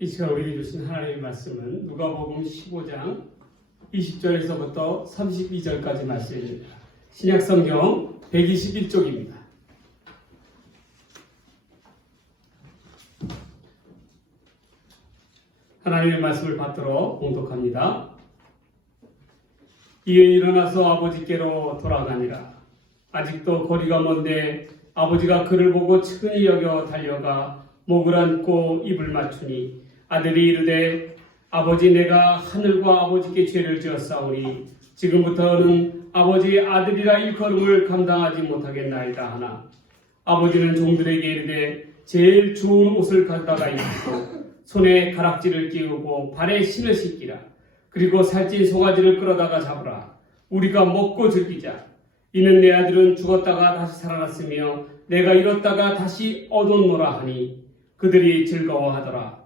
이 시간 우리에게 주신 하나님의 말씀은 누가복음 15장 20절에서부터 32절까지 말씀입니다. 신약성경 121쪽입니다. 하나님의 말씀을 받들어 봉독합니다. 이에 일어나서 아버지께로 돌아가니라. 아직도 거리가 먼데 아버지가 그를 보고 측은히 여겨 달려가 목을 안고 입을 맞추니 아들이 이르되 아버지 내가 하늘과 아버지께 죄를 지었사오니 지금부터는 아버지의 아들이라 일컬음을 감당하지 못하겠나이다 하나 아버지는 종들에게 이르되 제일 좋은 옷을 갖다가 입히고 손에 가락지를 끼우고 발에 신을 씻기라. 그리고 살찐 송아지를 끌어다가 잡으라. 우리가 먹고 즐기자. 이는 내 아들은 죽었다가 다시 살아났으며 내가 잃었다가 다시 얻었노라 하니 그들이 즐거워하더라.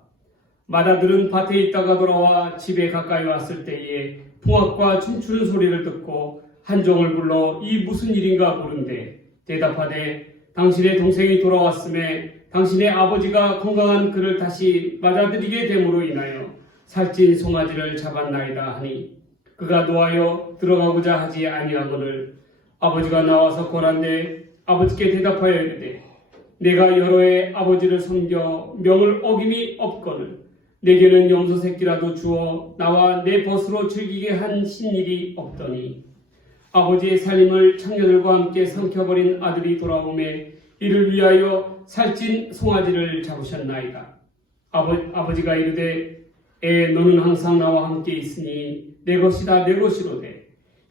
맏아들은 밭에 있다가 돌아와 집에 가까이 왔을 때에 풍악과 춤추는 소리를 듣고 한 종을 불러 이 무슨 일인가 물은데 대답하되 당신의 동생이 돌아왔음에 당신의 아버지가 건강한 그를 다시 맞아들이게 됨으로 인하여 살찐 송아지를 잡았나이다 하니 그가 노하여 들어가고자 하지 아니하거늘 아버지가 나와서 권한대 아버지께 대답하여 이르되 내가 여러 해 아버지를 섬겨 명을 어김이 없거늘 내게는 염소 새끼라도 주어 나와 내 벗으로 즐기게 한 신일이 없더니 아버지의 살림을 청년들과 함께 삼켜버린 아들이 돌아오매 이를 위하여 살찐 송아지를 잡으셨나이다. 아버지가 이르되 너는 항상 나와 함께 있으니 내 것이다 내 것이로되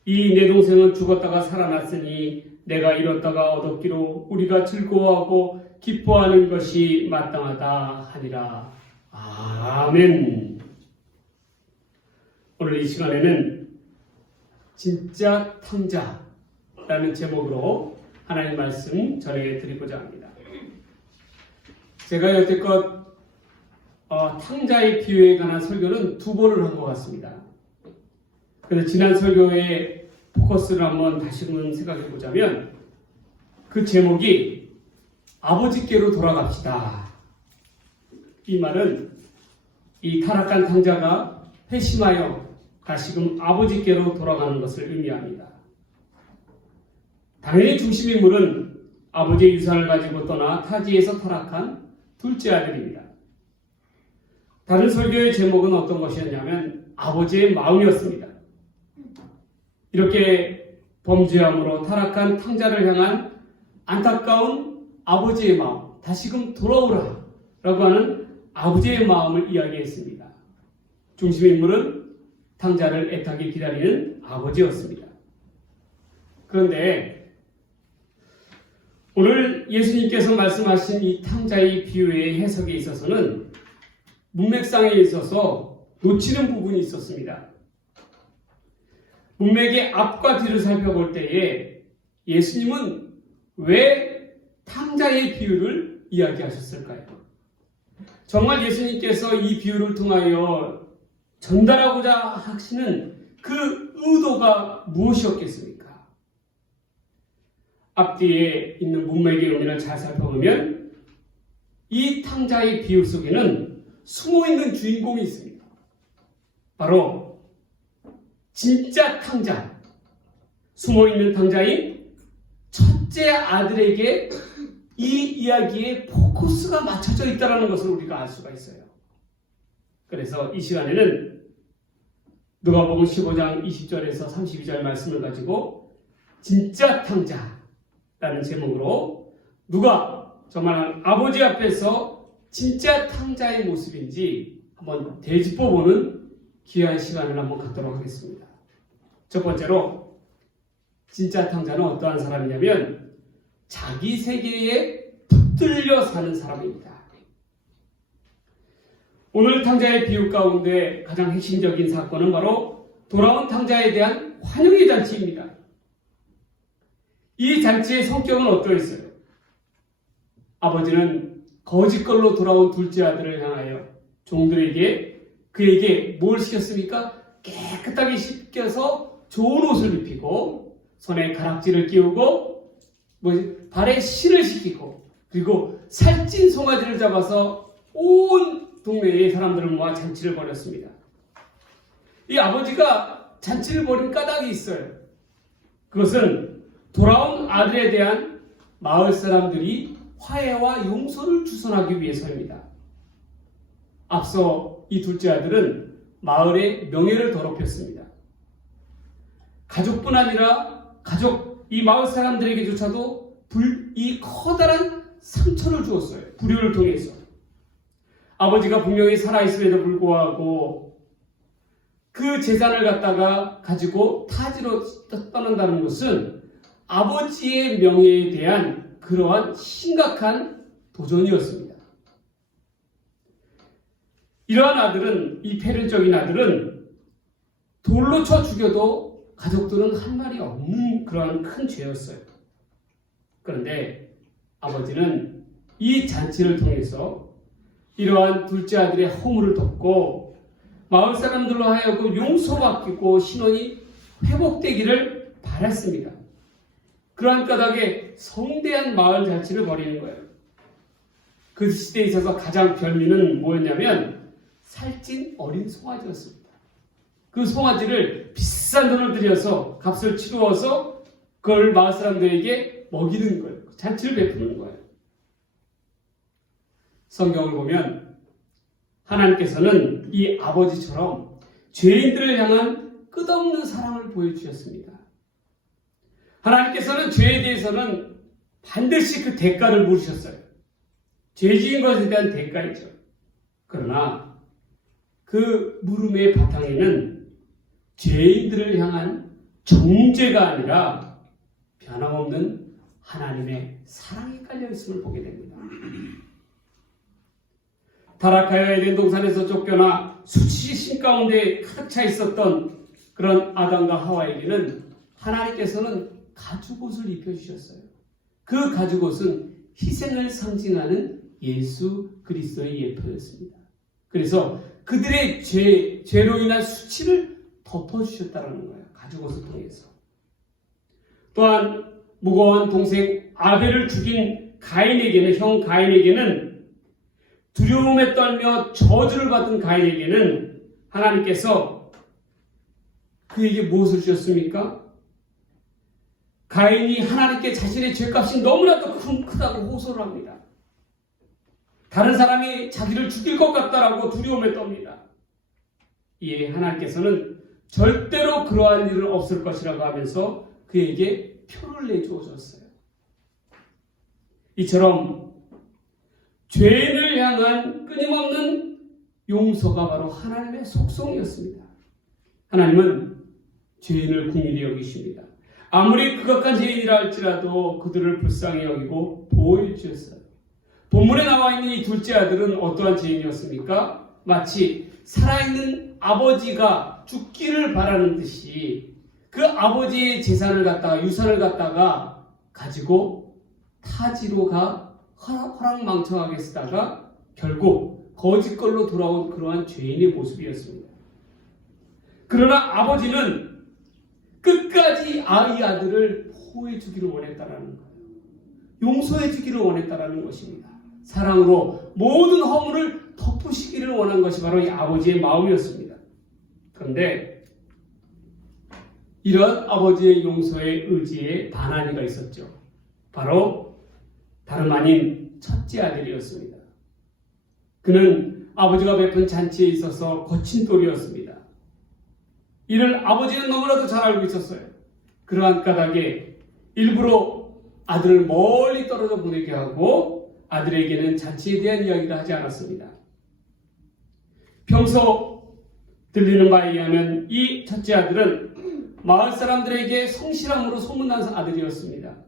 이 내 동생은 죽었다가 살아났으니 내가 잃었다가 얻었기로 우리가 즐거워하고 기뻐하는 것이 마땅하다 하니라. 아멘. 오늘 이 시간에는 진짜 탕자라는 제목으로 하나님의 말씀 전해드리고자 합니다. 제가 여태껏 탕자의 비유에 관한 설교는 2번을 한 것 같습니다. 그래서 지난 설교의 포커스를 한번 다시금 생각해 보자면 그 제목이 아버지께로 돌아갑시다. 이 말은 이 타락한 탕자가 회심하여 다시금 아버지께로 돌아가는 것을 의미합니다. 당연히 중심 인물은 아버지의 유산을 가지고 떠나 타지에서 타락한 둘째 아들입니다. 다른 설교의 제목은 어떤 것이었냐면 아버지의 마음이었습니다. 이렇게 범죄함으로 타락한 탕자를 향한 안타까운 아버지의 마음, 다시금 돌아오라 라고 하는 아버지의 마음을 이야기했습니다. 중심 인물은 탕자를 애타게 기다리는 아버지였습니다. 그런데 오늘 예수님께서 말씀하신 이 탕자의 비유의 해석에 있어서는 문맥상에 있어서 놓치는 부분이 있었습니다. 문맥의 앞과 뒤를 살펴볼 때에 예수님은 왜 탕자의 비유를 이야기하셨을까요? 정말 예수님께서 이 비유를 통하여 전달하고자 하시는 그 의도가 무엇이었겠습니까? 앞뒤에 있는 문맥의 의미를 잘 살펴보면 이 탕자의 비유 속에는 숨어있는 주인공이 있습니다. 바로 진짜 탕자, 숨어있는 탕자인 첫째 아들에게 이 이야기의 포커스가 맞춰져 있다는 것을 우리가 알 수가 있어요. 그래서 이 시간에는 누가복음 15장 20절에서 32절 말씀을 가지고 진짜 탕자라는 제목으로 누가 정말 아버지 앞에서 진짜 탕자의 모습인지 한번 되짚어보는 귀한 시간을 한번 갖도록 하겠습니다. 첫 번째로 진짜 탕자는 어떠한 사람이냐면 자기 세계에 붙들려 사는 사람입니다. 오늘 탕자의 비유 가운데 가장 핵심적인 사건은 바로 돌아온 탕자에 대한 환영의 잔치입니다. 이 잔치의 성격은 어떠했어요? 아버지는 거짓걸로 돌아온 둘째 아들을 향하여 종들에게 그에게 뭘 시켰습니까? 깨끗하게 씻겨서 좋은 옷을 입히고 손에 가락지를 끼우고 발에 신을 시키고 그리고 살찐 송아지를 잡아서 온 동네의 사람들을 모아 잔치를 벌였습니다. 이 아버지가 잔치를 벌인 까닭이 있어요. 그것은 돌아온 아들에 대한 마을 사람들이 화해와 용서를 주선하기 위해서입니다. 앞서 이 둘째 아들은 마을의 명예를 더럽혔습니다. 가족뿐 아니라 이 마을 사람들에게조차도 이 커다란 상처를 주었어요. 불효를 통해서. 아버지가 분명히 살아있음에도 불구하고 그 재산을 갖다가 가지고 타지로 떠난다는 것은 아버지의 명예에 대한 그러한 심각한 도전이었습니다. 이러한 아들은, 이 폐륜적인 아들은 돌로 쳐 죽여도 가족들은 한 말이 없는 그러한 큰 죄였어요. 그런데 아버지는 이 잔치를 통해서 이러한 둘째 아들의 허물을 덮고 마을 사람들로 하여금 용서받고 신원이 회복되기를 바랐습니다. 그러한 까닭에 성대한 마을 잔치를 벌이는 거예요. 그 시대에 있어서 가장 별미는 뭐였냐면 살찐 어린 송아지였습니다. 그 송아지를 비싼 돈을 들여서 값을 치루어서 그걸 마을 사람들에게 먹이는 거예요. 잔치를 베푸는 거예요. 성경을 보면 하나님께서는 이 아버지처럼 죄인들을 향한 끝없는 사랑을 보여주셨습니다. 하나님께서는 죄에 대해서는 반드시 그 대가를 물으셨어요. 죄 지은 것에 대한 대가이죠. 그러나 그 물음의 바탕에는 죄인들을 향한 정죄가 아니라 변함없는 하나님의 사랑이 깔려있음을 보게 됩니다. 타락하여 에덴 동산에서 쫓겨나 수치심 가운데 가득 차 있었던 그런 아담과 하와에게는 하나님께서는 가죽옷을 입혀주셨어요. 그 가죽옷은 희생을 상징하는 예수 그리스도의 예표였습니다. 그래서 그들의 죄로 인한 수치를 덮어주셨다는 거예요. 가죽옷을 통해서. 또한 무고한 동생 아벨을 죽인 형 가인에게는 두려움에 떨며 저주를 받은 가인에게는 하나님께서 그에게 무엇을 주셨습니까? 가인이 하나님께 자신의 죄값이 너무나도 크다고 호소를 합니다. 다른 사람이 자기를 죽일 것 같다라고 두려움에 떱니다. 이에 하나님께서는 절대로 그러한 일은 없을 것이라고 하면서 그에게 표를 내주어 줬어요. 이처럼 죄인을 향한 끊임없는 용서가 바로 하나님의 속성이었습니다. 하나님은 죄인을 긍휼히 여기십니다. 아무리 극악한 죄인이라 할지라도 그들을 불쌍히 여기고 보호해 주셨어요. 본문에 나와 있는 이 둘째 아들은 어떠한 죄인이었습니까? 마치 살아있는 아버지가 죽기를 바라는 듯이 그 아버지의 재산을 갖다가 유산을 갖다가 가지고 타지로 가 허랑망청하게 쓰다가 결국 거짓걸로 돌아온 그러한 죄인의 모습이었습니다. 그러나 아버지는 끝까지 이 아들을 보호해 주기를 원했다라는 거예요. 용서해 주기를 원했다라는 것입니다. 사랑으로 모든 허물을 덮으시기를 원한 것이 바로 이 아버지의 마음이었습니다. 그런데 이런 아버지의 용서의 의지에 반환이가 있었죠. 바로 다름 아닌 첫째 아들이었습니다. 그는 아버지가 베푼 잔치에 있어서 거친 돌이었습니다. 이를 아버지는 너무나도 잘 알고 있었어요. 그러한 까닭에 일부러 아들을 멀리 떨어져 보내게 하고 아들에게는 잔치에 대한 이야기를 하지 않았습니다. 평소 들리는 바에 의하면 이 첫째 아들은 마을 사람들에게 성실함으로 소문난 아들이었습니다.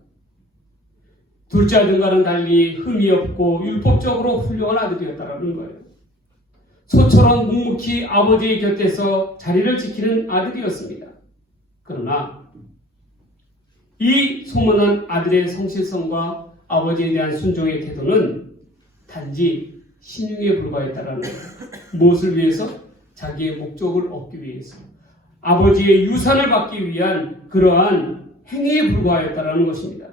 둘째 아들과는 달리 흠이 없고 율법적으로 훌륭한 아들이었다는 거예요. 소처럼 묵묵히 아버지의 곁에서 자리를 지키는 아들이었습니다. 그러나 이 소문난 아들의 성실성과 아버지에 대한 순종의 태도는 단지 신용에 불과했다라는 거예요. 무엇을 위해서? 자기의 목적을 얻기 위해서. 아버지의 유산을 받기 위한 그러한 행위에 불과했다라는 것입니다.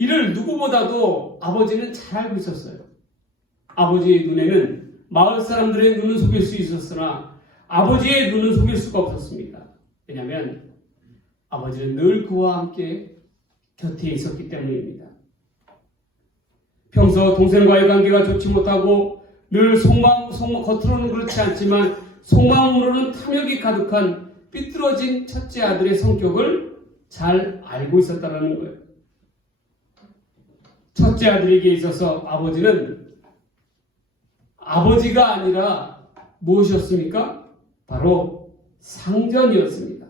이를 누구보다도 아버지는 잘 알고 있었어요. 아버지의 눈에는 마을 사람들의 눈은 속일 수 있었으나 아버지의 눈은 속일 수가 없었습니다. 왜냐하면 아버지는 늘 그와 함께 곁에 있었기 때문입니다. 평소 동생과의 관계가 좋지 못하고 늘 겉으로는 그렇지 않지만 속마음으로는 탐욕이 가득한 삐뚤어진 첫째 아들의 성격을 잘 알고 있었다는 거예요. 첫째 아들에게 있어서 아버지는 아버지가 아니라 무엇이었습니까? 바로 상전이었습니다.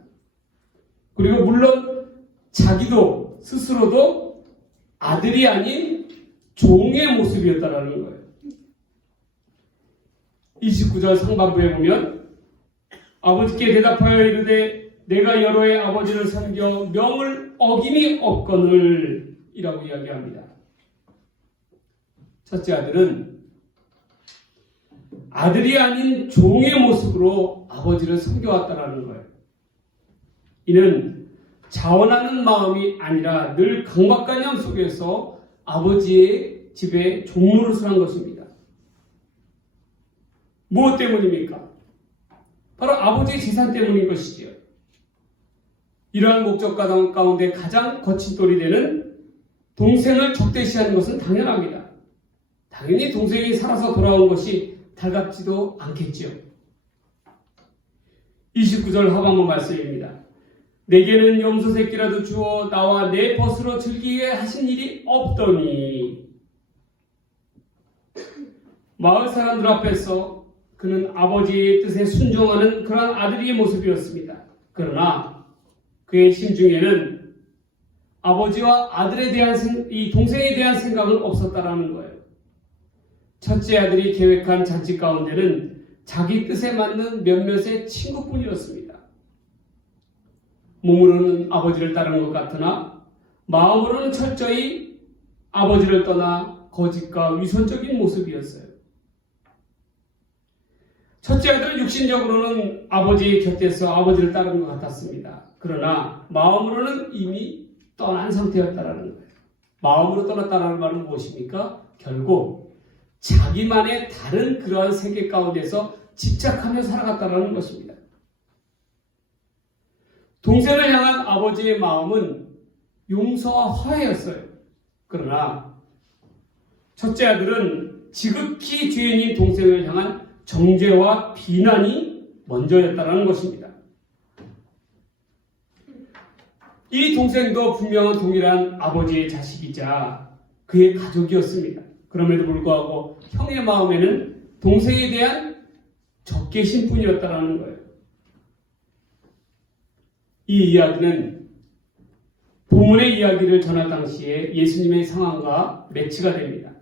그리고 물론 자기도 스스로도 아들이 아닌 종의 모습이었다라는 거예요. 29절 상반부에 보면 아버지께 대답하여 이르되 내가 여러 해 아버지를 섬겨 명을 어김이 없거늘 이라고 이야기합니다. 첫째 아들은 아들이 아닌 종의 모습으로 아버지를 섬겨왔다라는 거예요. 이는 자원하는 마음이 아니라 늘 강박관념 속에서 아버지의 집에 종노릇을 한 것입니다. 무엇 때문입니까? 바로 아버지의 재산 때문인 것이지요. 이러한 목적 가운데 가장 거친 돌이 되는 동생을 적대시하는 것은 당연합니다. 당연히 동생이 살아서 돌아온 것이 달갑지도 않겠지요. 29절 하반부 말씀입니다. 내게는 염소 새끼라도 주어 나와 내 벗으로 즐기게 하신 일이 없더니 마을 사람들 앞에서 그는 아버지의 뜻에 순종하는 그러한 아들의 모습이었습니다. 그러나 그의 심중에는 아버지와 아들에 대한 이 동생에 대한 생각은 없었다라는 거예요. 첫째 아들이 계획한 잔치 가운데는 자기 뜻에 맞는 몇몇의 친구뿐이었습니다. 몸으로는 아버지를 따르는 것 같으나 마음으로는 철저히 아버지를 떠나 거짓과 위선적인 모습이었어요. 첫째 아들은 육신적으로는 아버지의 곁에서 아버지를 따르는 것 같았습니다. 그러나 마음으로는 이미 떠난 상태였다라는 거예요. 마음으로 떠났다는 말은 무엇입니까? 결국 자기만의 다른 그러한 세계 가운데서 집착하며 살아갔다는 것입니다. 동생을 향한 아버지의 마음은 용서와 화해였어요. 그러나 첫째 아들은 지극히 죄인인 동생을 향한 정죄와 비난이 먼저였다는 것입니다. 이 동생도 분명한 동일한 아버지의 자식이자 그의 가족이었습니다. 그럼에도 불구하고 형의 마음에는 동생에 대한 적개심뿐이었다는 거예요. 이 이야기는 본문의 이야기를 전할 당시에 예수님의 상황과 매치가 됩니다.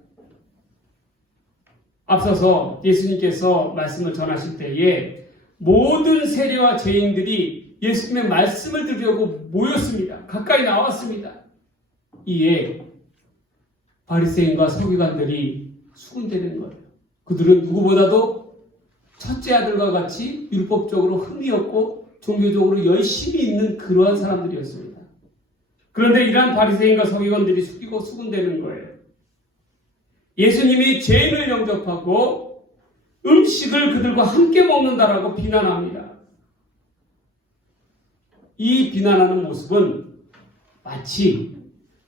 앞서서 예수님께서 말씀을 전하실 때에 모든 세리와 죄인들이 예수님의 말씀을 들으려고 모였습니다. 가까이 나왔습니다. 이에 바리새인과 서기관들이 수군대는 거예요. 그들은 누구보다도 첫째 아들과 같이 율법적으로 흥이 없고 종교적으로 열심히 있는 그러한 사람들이었습니다. 그런데 이러한 바리새인과 서기관들이 숙이고 수군대는 거예요. 예수님이 죄인을 영접하고 음식을 그들과 함께 먹는다라고 비난합니다. 이 비난하는 모습은 마치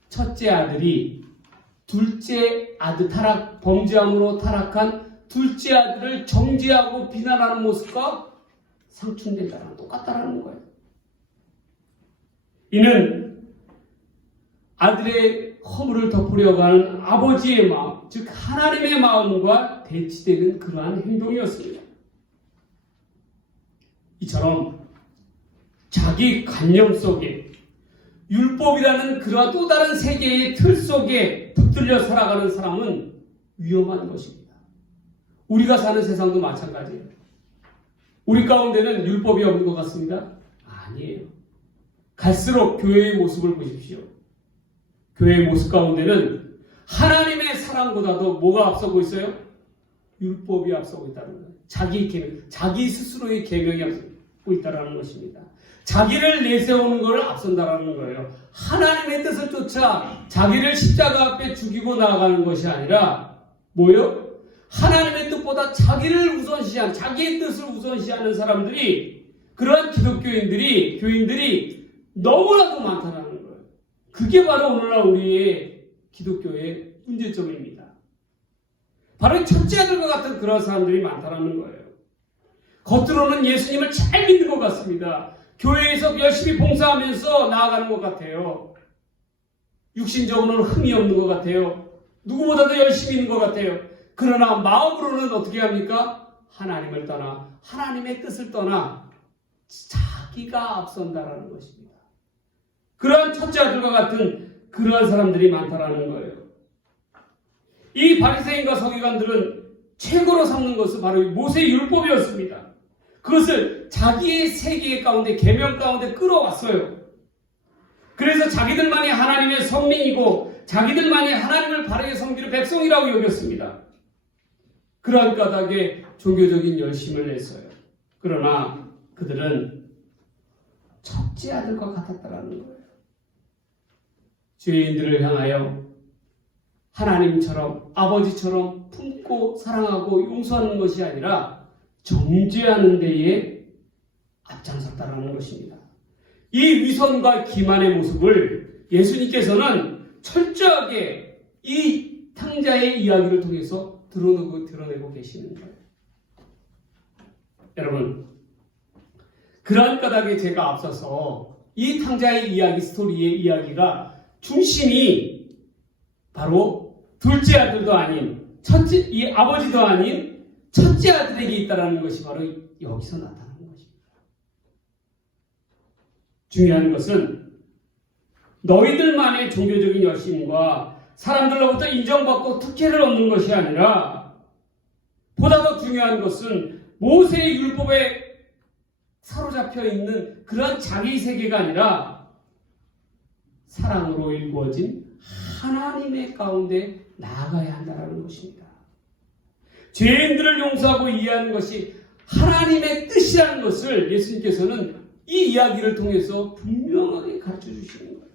첫째 아들이 둘째 아들 범죄함으로 타락한 둘째 아들을 정죄하고 비난하는 모습과 상충된다랑 똑같다라는 거예요. 이는 아들의 허물을 덮으려고 하는 아버지의 마음, 즉 하나님의 마음과 대치되는 그러한 행동이었습니다. 이처럼 자기 관념 속에 율법이라는 그러한 또 다른 세계의 틀 속에 붙들려 살아가는 사람은 위험한 것입니다. 우리가 사는 세상도 마찬가지예요. 우리 가운데는 율법이 없는 것 같습니다? 아니에요. 갈수록 교회의 모습을 보십시오. 교회의 모습 가운데는 하나님의 사랑보다도 뭐가 앞서고 있어요? 율법이 앞서고 있다는 거예요. 자기 계명, 자기 스스로의 계명이 앞서고 있다는 것입니다. 자기를 내세우는 것을 앞선다라는 거예요. 하나님의 뜻을 쫓아 자기를 십자가 앞에 죽이고 나아가는 것이 아니라 뭐요? 하나님의 뜻보다 자기를 우선시한, 자기의 뜻을 우선시하는 사람들이, 그러한 기독교인들이, 교인들이 너무나도 많다는 거예요. 그게 바로 오늘날 우리의 기독교의 문제점입니다. 바로 첫째 아들과 같은 그런 사람들이 많다는 거예요. 겉으로는 예수님을 잘 믿는 것 같습니다. 교회에서 열심히 봉사하면서 나아가는 것 같아요. 육신적으로는 흠이 없는 것 같아요. 누구보다도 열심히 있는 것 같아요. 그러나 마음으로는 어떻게 합니까? 하나님을 떠나, 하나님의 뜻을 떠나 자기가 앞선다라는 것입니다. 그러한 첫째 아들과 같은 그러한 사람들이 많다라는 거예요. 이 바리새인과 서기관들은 최고로 삼는 것은 바로 모세의 율법이었습니다. 그것을 자기의 세계 가운데, 계명 가운데 끌어왔어요. 그래서 자기들만이 하나님의 선민이고 자기들만이 하나님을 바르게 섬기는 백성이라고 여겼습니다. 그러한 까닭에 종교적인 열심을 냈어요. 그러나 그들은 첫째 아들과 같았다라는 거예요. 죄인들을 향하여 하나님처럼, 아버지처럼 품고 사랑하고 용서하는 것이 아니라 정죄하는 데에 앞장섰다라는 것입니다. 이 위선과 기만의 모습을 예수님께서는 철저하게 이 탕자의 이야기를 통해서 드러내고 계시는 거예요. 여러분, 그러한 까닭에 제가 앞서서 이 탕자의 이야기, 스토리의 이야기가 중심이 바로 둘째 아들도 아닌 이 아버지도 아닌 첫째 아들에게 있다는 것이 바로 여기서 나타나는 것입니다. 중요한 것은 너희들만의 종교적인 열심과 사람들로부터 인정받고 특혜를 얻는 것이 아니라 보다 더 중요한 것은 모세의 율법에 사로잡혀 있는 그런 자기 세계가 아니라 사랑으로 이루어진 하나님의 가운데 나아가야 한다는 것입니다. 죄인들을 용서하고 이해하는 것이 하나님의 뜻이라는 것을 예수님께서는 이 이야기를 통해서 분명하게 가르쳐 주시는 거예요.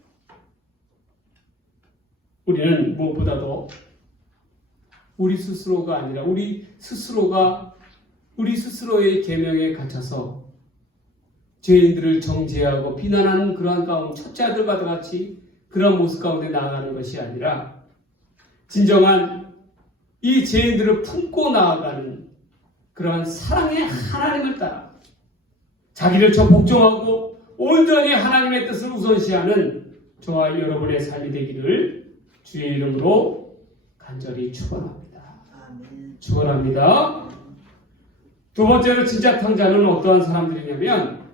우리는 무엇보다도 우리 스스로가 아니라 우리 스스로의 계명에 갇혀서 죄인들을 정죄하고 비난하는 그러한 가운데 첫째 아들과 같이 그런 모습 가운데 나아가는 것이 아니라 진정한 이 죄인들을 품고 나아가는 그러한 사랑의 하나님을 따라 자기를 저 복종하고 온전히 하나님의 뜻을 우선시하는 저와 여러분의 삶이 되기를 주의 이름으로 간절히 축원합니다. 축원합니다. 두 번째로 진짜 탕자는 어떠한 사람들이냐면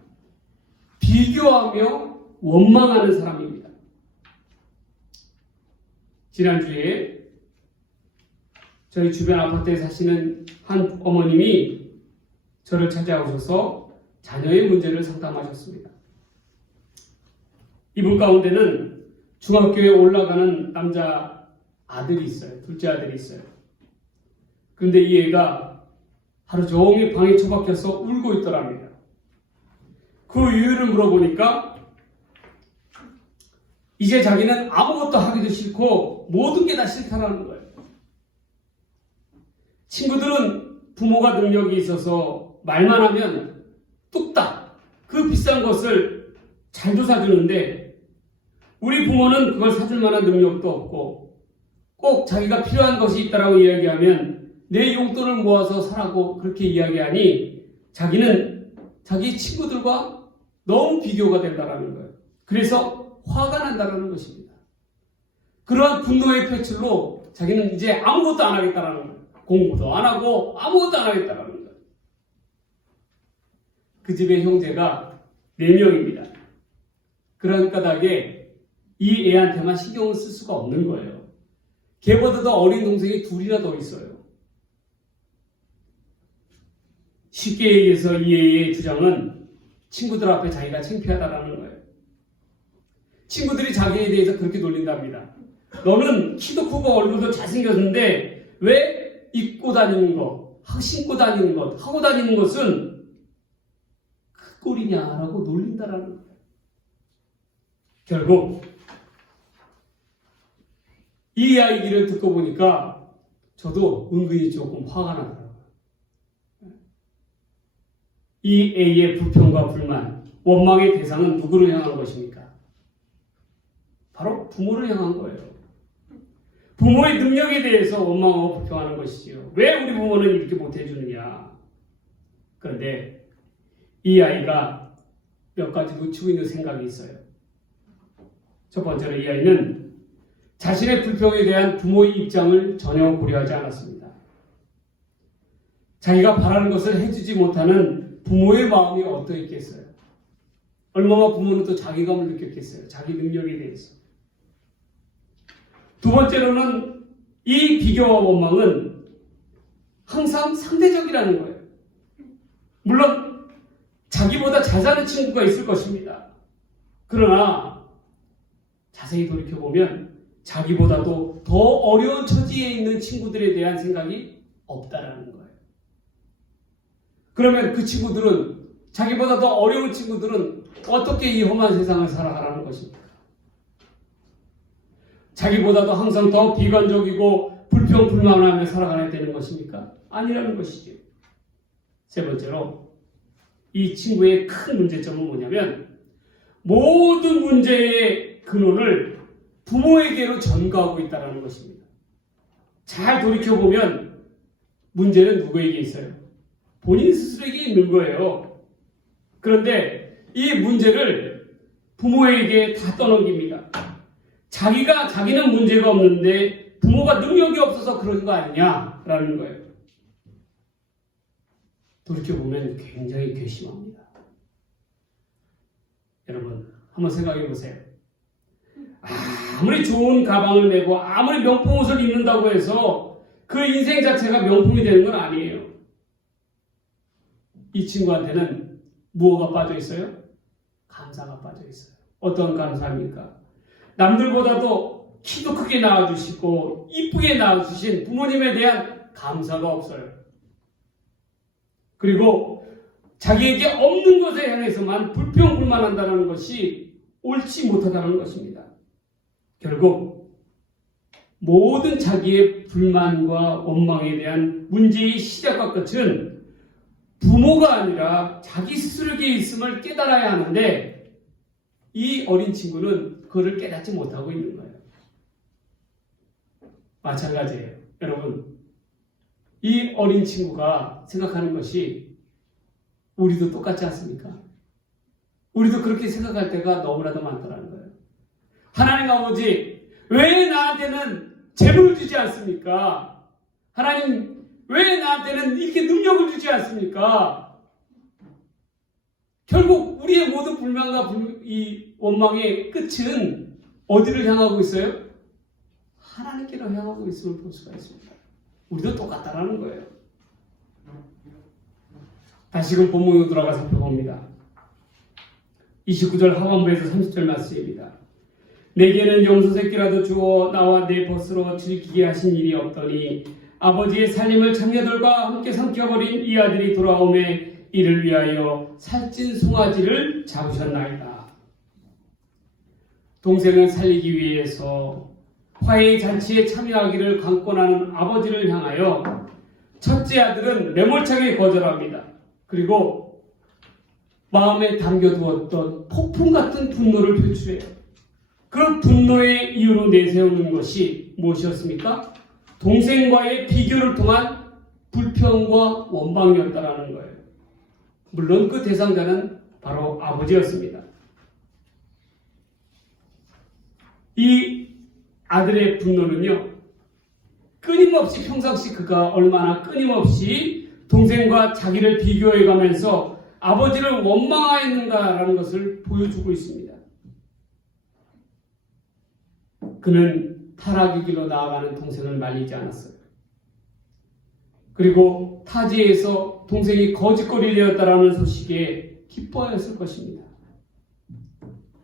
비교하며 원망하는 사람입니다. 지난주에 저희 주변 아파트에 사시는 한 어머님이 저를 찾아오셔서 자녀의 문제를 상담하셨습니다. 이분 가운데는 중학교에 올라가는 남자 아들이 있어요. 둘째 아들이 있어요. 그런데 이 애가 하루 종일 방에 처박혀서 울고 있더랍니다. 그 이유를 물어보니까 이제 자기는 아무것도 하기도 싫고 모든 게 다 싫다라는 거예요. 친구들은 부모가 능력이 있어서 말만 하면 뚝딱 그 비싼 것을 잘도 사주는데 우리 부모는 그걸 사줄 만한 능력도 없고 꼭 자기가 필요한 것이 있다라고 이야기하면 내 용돈을 모아서 사라고 그렇게 이야기하니 자기는 자기 친구들과 너무 비교가 된다라는 거예요. 그래서 화가 난다라는 것입니다. 그러한 분노의 표출로 자기는 이제 아무것도 안 하겠다라는 거예요. 공부도 안 하고 아무것도 안 하겠다라는 거예요. 그 집의 형제가 4명입니다. 그런 까닭에 이 애한테만 신경을 쓸 수가 없는 거예요. 걔보다 더 어린 동생이 2이나 더 있어요. 쉽게 얘기해서 이 애의 주장은 친구들 앞에 자기가 창피하다라는 거예요. 친구들이 자기에 대해서 그렇게 놀린답니다. 너는 키도 크고 얼굴도 잘생겼는데 왜 입고 다니는 것, 신고 다니는 것, 하고 다니는 것은 그 꼴이냐라고 놀린다라는 거예요. 결국 이 이야기를 듣고 보니까 저도 은근히 조금 화가 나더라고요. 이 A의 불평과 불만, 원망의 대상은 누구를 향한 것입니까? 바로 부모를 향한 거예요. 부모의 능력에 대해서 원망하고 불평하는 것이지요. 왜 우리 부모는 이렇게 못해주느냐. 그런데 이 아이가 몇 가지 놓치고 있는 생각이 있어요. 첫 번째로 이 아이는 자신의 불평에 대한 부모의 입장을 전혀 고려하지 않았습니다. 자기가 바라는 것을 해주지 못하는 부모의 마음이 어떠했겠어요? 얼마나 부모는 또 자괴감을 느꼈겠어요? 자기 능력에 대해서. 두 번째로는 이 비교와 원망은 항상 상대적이라는 거예요. 물론 자기보다 잘 사는 친구가 있을 것입니다. 그러나 자세히 돌이켜보면 자기보다도 더 어려운 처지에 있는 친구들에 대한 생각이 없다라는 거예요. 그러면 그 친구들은, 자기보다 더 어려운 친구들은 어떻게 이 험한 세상을 살아가라는 것입니까? 자기보다도 항상 더 비관적이고 불평불만하며 살아가야 되는 것입니까? 아니라는 것이죠. 세 번째로 이 친구의 큰 문제점은 뭐냐면 모든 문제의 근원을 부모에게로 전가하고 있다는 것입니다. 잘 돌이켜보면 문제는 누구에게 있어요? 본인 스스로에게 있는 거예요. 그런데 이 문제를 부모에게 다 떠넘깁니다. 자기는 문제가 없는데 부모가 능력이 없어서 그런 거 아니냐라는 거예요. 돌이켜보면 굉장히 괘씸합니다. 여러분, 한번 생각해 보세요. 아무리 좋은 가방을 메고 아무리 명품 옷을 입는다고 해서 그 인생 자체가 명품이 되는 건 아니에요. 이 친구한테는 무엇가 빠져 있어요? 감사가 빠져 있어요. 어떤 감사입니까? 남들보다도 키도 크게 낳아주시고 이쁘게 낳아주신 부모님에 대한 감사가 없어요. 그리고 자기에게 없는 것에 향해서만 불평불만한다는 것이 옳지 못하다는 것입니다. 결국 모든 자기의 불만과 원망에 대한 문제의 시작과 끝은 부모가 아니라 자기 스스로에게 있음을 깨달아야 하는데 이 어린 친구는 그것을 깨닫지 못하고 있는 거예요. 마찬가지예요. 여러분, 이 어린 친구가 생각하는 것이 우리도 똑같지 않습니까? 우리도 그렇게 생각할 때가 너무나도 많더라는 거예요. 하나님 아버지, 왜 나한테는 재물을 주지 않습니까? 하나님, 왜 나한테는 이렇게 능력을 주지 않습니까? 결국 우리의 모든 불만과 이 원망의 끝은 어디를 향하고 있어요? 하나님께로 향하고 있음을 볼 수가 있습니다. 우리도 똑같다라는 거예요. 다시금 본문으로 돌아가 살펴봅니다. 29절 하반부에서 30절 말씀입니다. 내게는 염소새끼라도 주어 나와 내 벗으로 즐기게 하신 일이 없더니 아버지의 살림을 장녀들과 함께 삼켜버린 이 아들이 돌아오매 이를 위하여 살찐 송아지를 잡으셨나이다. 동생을 살리기 위해서 화해의 잔치에 참여하기를 강권하는 아버지를 향하여 첫째 아들은 매몰차게 거절합니다. 그리고 마음에 담겨두었던 폭풍 같은 분노를 표출해요. 그 분노의 이유로 내세우는 것이 무엇이었습니까? 동생과의 비교를 통한 불평과 원망이었다라는 거예요. 물론 그 대상자는 바로 아버지였습니다. 이 아들의 분노는요, 끊임없이 평상시 그가 얼마나 끊임없이 동생과 자기를 비교해가면서 아버지를 원망하였는가라는 것을 보여주고 있습니다. 그는 타락의 길로 나아가는 동생을 말리지 않았어요. 그리고 타지에서 동생이 거짓거리 되었다라는 소식에 기뻐하였을 것입니다.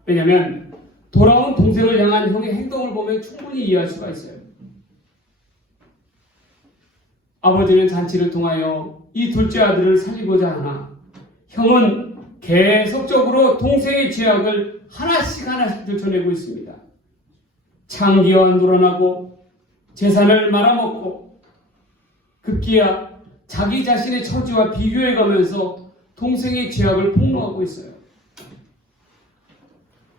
왜냐하면 돌아온 동생을 향한 형의 행동을 보면 충분히 이해할 수가 있어요. 아버지는 잔치를 통하여 이 둘째 아들을 살리고자 하나 형은 계속적으로 동생의 죄악을 하나씩 들춰내고 있습니다. 창기와 놀아나고 재산을 말아먹고 급기야 자기 자신의 처지와 비교해가면서 동생의 죄악을 폭로하고 있어요.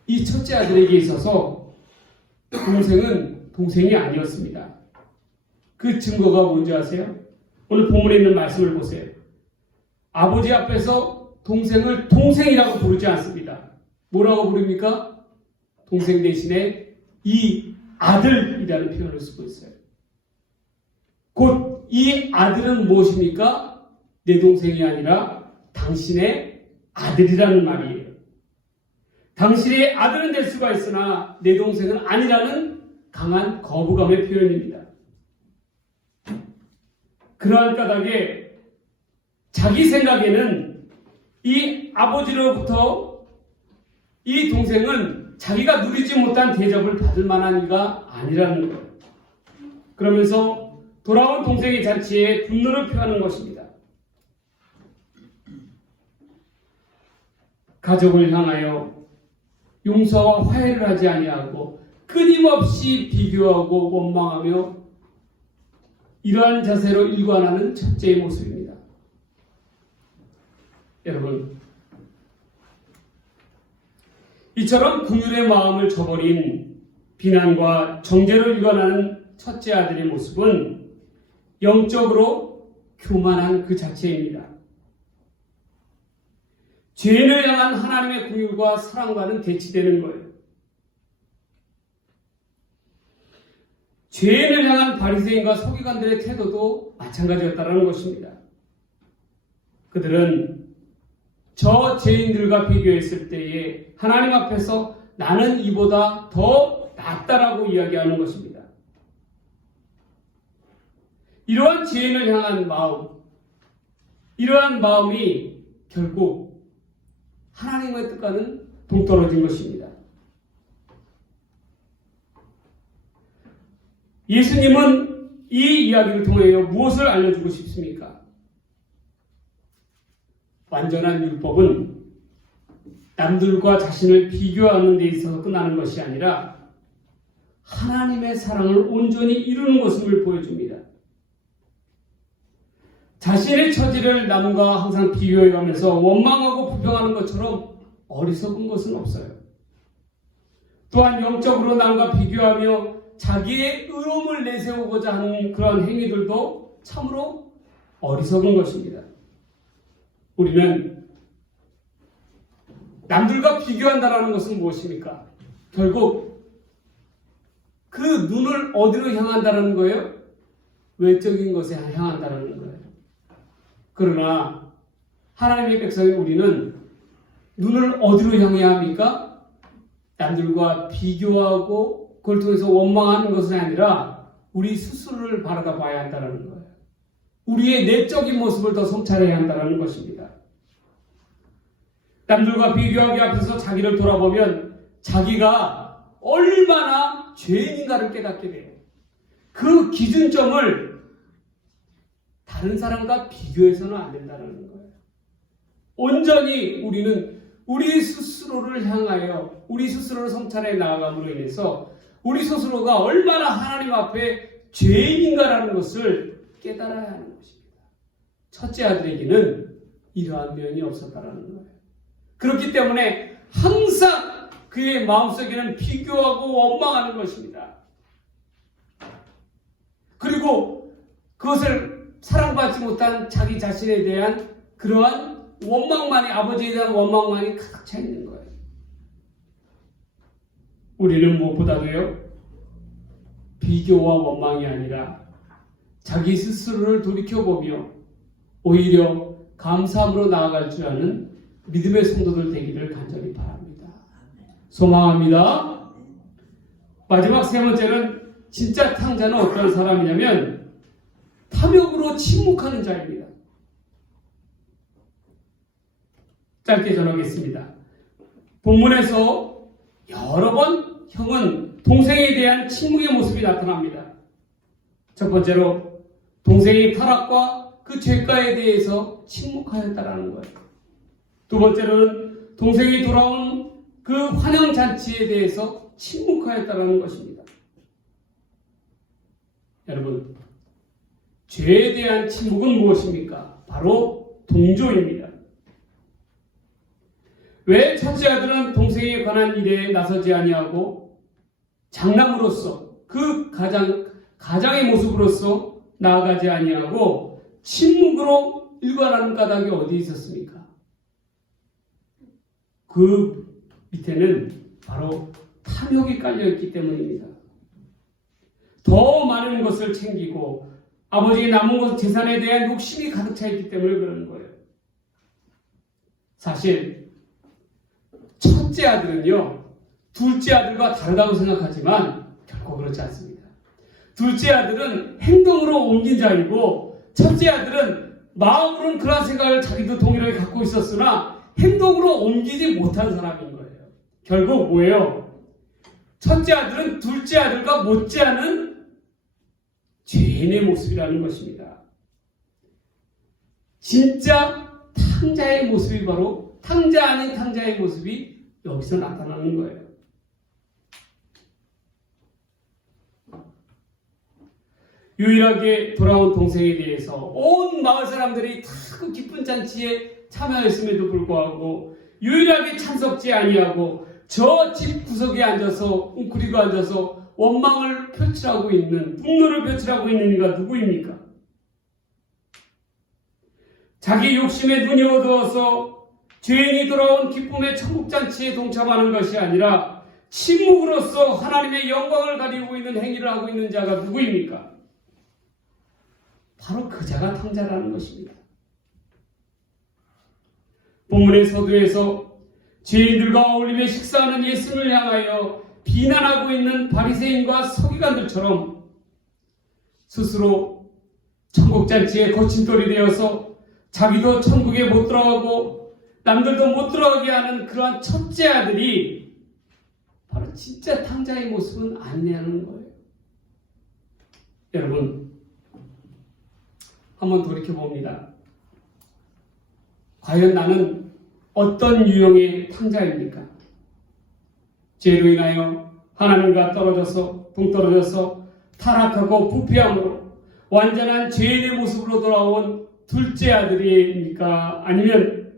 이 첫째 아들에게 있어서 동생은 동생이 아니었습니다. 그 증거가 뭔지 아세요? 오늘 본문에 있는 말씀을 보세요. 아버지 앞에서 동생을 동생이라고 부르지 않습니다. 뭐라고 부릅니까? 동생 대신에 이 아들이라는 표현을 쓰고 있어요. 곧 이 아들은 무엇입니까? 내 동생이 아니라 당신의 아들이라는 말이에요. 당신의 아들은 될 수가 있으나 내 동생은 아니라는 강한 거부감의 표현입니다. 그러한 까닭에 자기 생각에는 이 아버지로부터 이 동생은 자기가 누리지 못한 대접을 받을 만한 이가 아니라는 거예요. 그러면서 돌아온 동생의 잔치에 분노를 표하는 것입니다. 가족을 향하여 용서와 화해를 하지 아니하고 끊임없이 비교하고 원망하며 이러한 자세로 일관하는 첫째의 모습입니다. 여러분, 이처럼 긍휼의 마음을 저버린 비난과 정죄로 일관하는 첫째 아들의 모습은 영적으로 교만한 그 자체입니다. 죄인을 향한 하나님의 긍휼과 사랑과는 대치되는 거예요. 죄인을 향한 바리새인과 서기관들의 태도도 마찬가지였다는 것입니다. 그들은 저 죄인들과 비교했을 때에 하나님 앞에서 나는 이보다 더 낫다라고 이야기하는 것입니다. 이러한 죄인을 향한 마음, 이러한 마음이 결국 하나님의 뜻과는 동떨어진 것입니다. 예수님은 이 이야기를 통하여 무엇을 알려주고 싶습니까? 완전한 율법은 남들과 자신을 비교하는 데 있어서 끝나는 것이 아니라 하나님의 사랑을 온전히 이루는 것임을 보여줍니다. 자신의 처지를 남과 항상 비교해가면서 원망하고 불평하는 것처럼 어리석은 것은 없어요. 또한 영적으로 남과 비교하며 자기의 의로움을 내세우고자 하는 그런 행위들도 참으로 어리석은 것입니다. 우리는 남들과 비교한다는 것은 무엇입니까? 결국 그 눈을 어디로 향한다는 거예요? 외적인 것에 향한다는 거예요. 그러나 하나님의 백성인 우리는 눈을 어디로 향해야 합니까? 남들과 비교하고 그걸 통해서 원망하는 것은 아니라 우리 스스로를 바라다 봐야 한다는 거예요. 우리의 내적인 모습을 더 성찰해야 한다는 것입니다. 남들과 비교하기 앞에서 자기를 돌아보면 자기가 얼마나 죄인인가를 깨닫게 돼요. 그 기준점을 다른 사람과 비교해서는 안 된다는 거예요. 온전히 우리는 우리 스스로를 향하여 우리 스스로를 성찰해 나아감으로 인해서 우리 스스로가 얼마나 하나님 앞에 죄인인가라는 것을 깨달아야 하는 것입니다. 첫째 아들에게는 이러한 면이 없었다는 거예요. 그렇기 때문에 항상 그의 마음속에는 비교하고 원망하는 것입니다. 그리고 그것을 사랑받지 못한 자기 자신에 대한 그러한 원망만이, 아버지에 대한 원망만이 가득 차 있는 거예요. 우리는 무엇보다도요, 비교와 원망이 아니라 자기 스스로를 돌이켜보며 오히려 감사함으로 나아갈 줄 아는 믿음의 성도들 되기를 간절히 바랍니다. 소망합니다. 마지막 세 번째는 진짜 탕자는 어떤 사람이냐면 탐욕으로 침묵하는 자입니다. 짧게 전하겠습니다. 본문에서 여러 번 형은 동생에 대한 침묵의 모습이 나타납니다. 첫 번째로 동생의 타락과 그 죄가에 대해서 침묵하였다라는 거예요. 두 번째로는 동생이 돌아온 그 환영잔치에 대해서 침묵하였다라는 것입니다. 여러분, 죄에 대한 침묵은 무엇입니까? 바로 동조입니다. 왜 첫째 아들은 동생에 관한 일에 나서지 아니하고 장남으로서 그 가장의 모습으로서 나아가지 아니하고 침묵으로 일관하는 까닭이 어디 있었습니까? 그 밑에는 바로 탐욕이 깔려있기 때문입니다. 더 많은 것을 챙기고 아버지의 남은 것 재산에 대한 욕심이 가득 차 있기 때문에 그러는 거예요. 사실 첫째 아들은요, 둘째 아들과 다르다고 생각하지만 결코 그렇지 않습니다. 둘째 아들은 행동으로 옮긴 자이고 첫째 아들은 마음으로는 그런 생각을 자기도 동일하게 갖고 있었으나 행동으로 옮기지 못한 사람인 거예요. 결국 뭐예요? 첫째 아들은 둘째 아들과 못지않은 죄인의 모습이라는 것입니다. 진짜 탕자의 모습이 바로 탕자 아닌 탕자의 모습이 여기서 나타나는 거예요. 유일하게 돌아온 동생에 대해서 온 마을 사람들이 다 그 기쁜 잔치에 참여했음에도 불구하고 유일하게 참석지 아니하고 저 집 구석에 앉아서 웅크리고 앉아서 원망을 표출하고 있는, 분노를 표출하고 있는 이가 누구입니까? 자기 욕심에 눈이 어두워서 죄인이 돌아온 기쁨의 천국잔치에 동참하는 것이 아니라 침묵으로서 하나님의 영광을 가리고 있는 행위를 하고 있는 자가 누구입니까? 바로 그 자가 탕자라는 것입니다. 본문의 서두에서 죄인들과 어울리며 식사하는 예수를 향하여 비난하고 있는 바리새인과 서기관들처럼 스스로 천국잔치에 거친돌이 되어서 자기도 천국에 못 들어가고 남들도 못 들어가게 하는 그러한 첫째 아들이 바로 진짜 탕자의 모습은 아니냐는 거예요. 여러분, 한번 돌이켜봅니다. 과연 나는 어떤 유형의 탕자입니까? 죄로 인하여 하나님과 동떨어져서 타락하고 부패함으로 완전한 죄인의 모습으로 돌아온 둘째 아들입니까? 아니면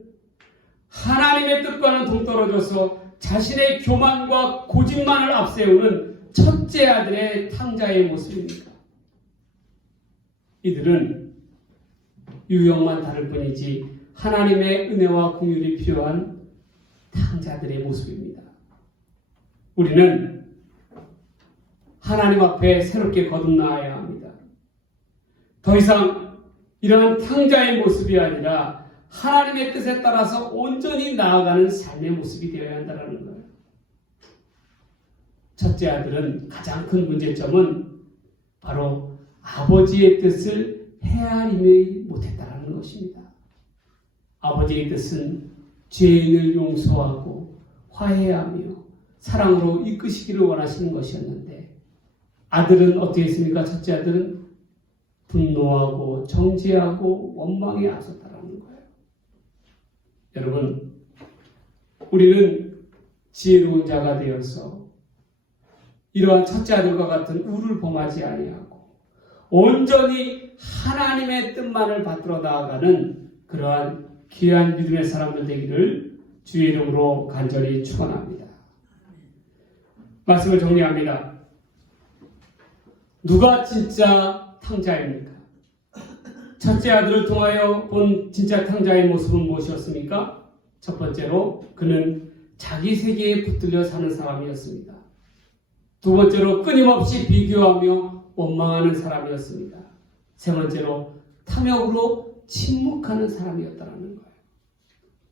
하나님의 뜻과는 동떨어져서 자신의 교만과 고집만을 앞세우는 첫째 아들의 탕자의 모습입니까? 이들은 유형만 다를 뿐이지 하나님의 은혜와 긍휼이 필요한 탕자들의 모습입니다. 우리는 하나님 앞에 새롭게 거듭나야 합니다. 더 이상 이러한 탕자의 모습이 아니라 하나님의 뜻에 따라서 온전히 나아가는 삶의 모습이 되어야 한다는 거예요. 첫째 아들은 가장 큰 문제점은 바로 아버지의 뜻을 헤아리지 못했다는 것입니다. 아버지의 뜻은 죄인을 용서하고 화해하며 사랑으로 이끄시기를 원하시는 것이었는데 아들은 어떻게 했습니까? 첫째 아들은 분노하고 정죄하고 원망에 앞섰다는 거예요. 여러분, 우리는 지혜로운 자가 되어서 이러한 첫째 아들과 같은 우를 범하지 아니하고 온전히 하나님의 뜻만을 받들어 나아가는 그러한 귀한 믿음의 사람들 되기를 주의 이름으로 간절히 축원합니다. 말씀을 정리합니다. 누가 진짜 탕자입니까? 첫째 아들을 통하여 본 진짜 탕자의 모습은 무엇이었습니까? 첫 번째로 그는 자기 세계에 붙들려 사는 사람이었습니다. 두 번째로 끊임없이 비교하며 원망하는 사람이었습니다. 세 번째로 탐욕으로 침묵하는 사람이었다는 거예요.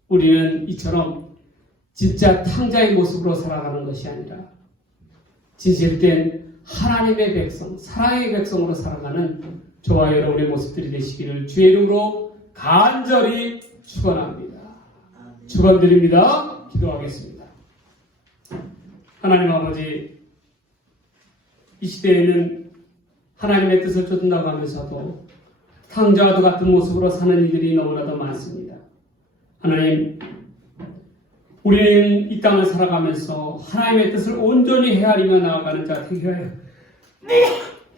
우리는 이처럼 진짜 탕자의 모습으로 살아가는 것이 아니라 진실된 하나님의 백성, 사랑의 백성으로 살아가는 저와 여러분의 모습들이 되시기를 주의 이름으로 간절히 축원합니다. 축원드립니다. 기도하겠습니다. 하나님 아버지, 이 시대에는 하나님의 뜻을 쫓는다고 하면서도 탕자와도 같은 모습으로 사는 이들이 너무나도 많습니다. 하나님, 우리는 이 땅을 살아가면서 하나님의 뜻을 온전히 헤아리며 나아가는 자 되게 하여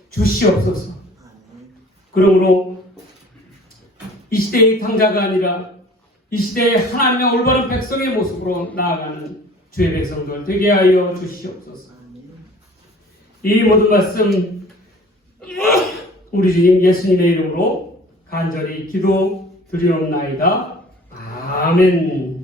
주시옵소서. 그러므로 이 시대의 당자가 아니라 이 시대에 하나님의 올바른 백성의 모습으로 나아가는 주의 백성들 되게 하여 주시옵소서. 이 모든 말씀 우리 주님 예수님의 이름으로 간절히 기도 드리옵나이다. 아멘.